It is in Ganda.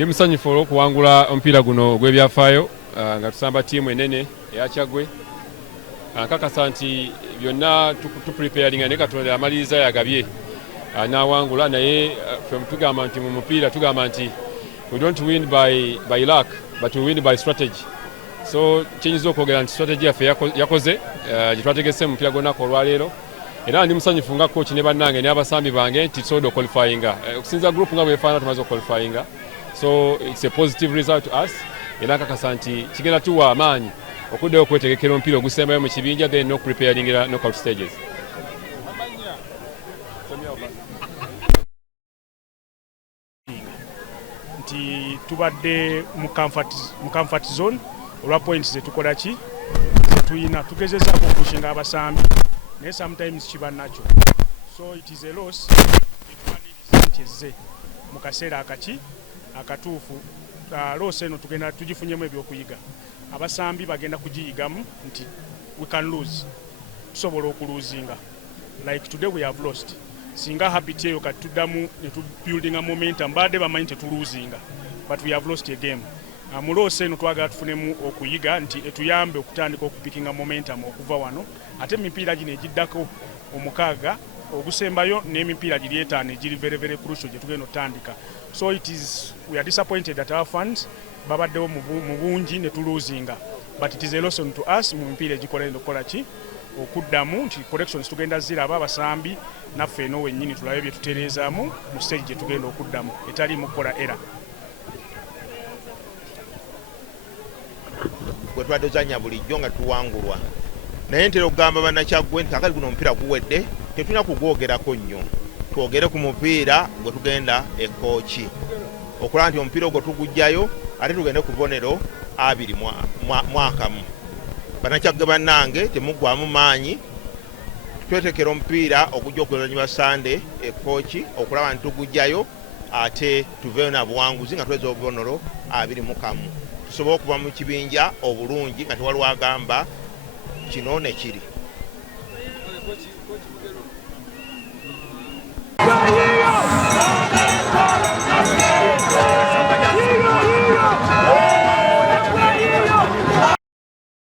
Ndi musanyufu olw'okuwangula omupiira guno gw'ebyafaayo nga tusamba ttiimu enene eya Kyaggwe. Nkakasa nti byonna tupreparinga naye Katonda amaliriza yagabye n'awangula, naye tugamba nti mu mupiira tugamba nti we don't win by luck but we win by strategy. So kyenyinza okwogera nti strategy yaffe yakoze gye twategese mu mupiira gw'olunaku olwaleero, era ndi musanyufu nga coach ne bannange n'abasambi bange nti tusobodde okwalifyinga okusinza group nga bwefaana tumaze okwalifyinga. So it's a positive result to us, era nkakasa nti kigenda tuwa amaanyi okuddayo okwetegekera omupiira ogusembayo mu kibinja then no preparing knockout stages. Nti tubadde mu comfort zone olwa points zetukola ki zetuyina tugezezaako okushinga abasambi naye sometimes kiba nakyo, so it is a loss etwaniriza mu kaseera akatuufu. Loss eno tugenda tugifunyemu ebyokuyiga, abasambi bagenda kugiyigamu nti we can lose, tusobola okuluzinga like today we have lost. Singa habit eyo katuddamu ne tubuildinga momentum badde bamanyi tetuluzinga but we have lost a game. Mu loss eno twagala tufunemu okuyiga nti etuyambe okutandika okupikinga momentum okuva wano, ate emipiira gino egiddako omukaaga ogusembayo n'emipiira giri etaano egiri very very crucial gye tugenda otandika. So it is, we are disappointed that our fans babaddewo mu bungi ne tuluzinga, but it is a lesson to us mu mipiira egikola ndokola ki okuddamu nti corrections tugenda ziraba abasambi naffe eno wennyini tulabe bye tutereezaamu mu stage gye tugenda okuddamu etali mu kukola era. Gwe twadozanya bulijjo nga tuwangulwa, naye ntera okugamba Bannakyaggwe nti kakati guno omupiira guwedde, tetulina kugwogerako nnyo, twogere ku mupiira gwe tugenda ekooki okulaba nti omupiira ogwo tugujjayo ate tugende ku bubonero 2 mwakamu. Bannakyaggwe bannange temuggwamu maanyi, twetekera omupiira ogujja okuluzannyuma Sande ekooki okulaba nti tugujjayo ate tuveeyo na buwanguzi nga tuweza obubonero 21. Tusobola okuva mu kibinja obulungi nga tewaliwo agamba kino ne kiri.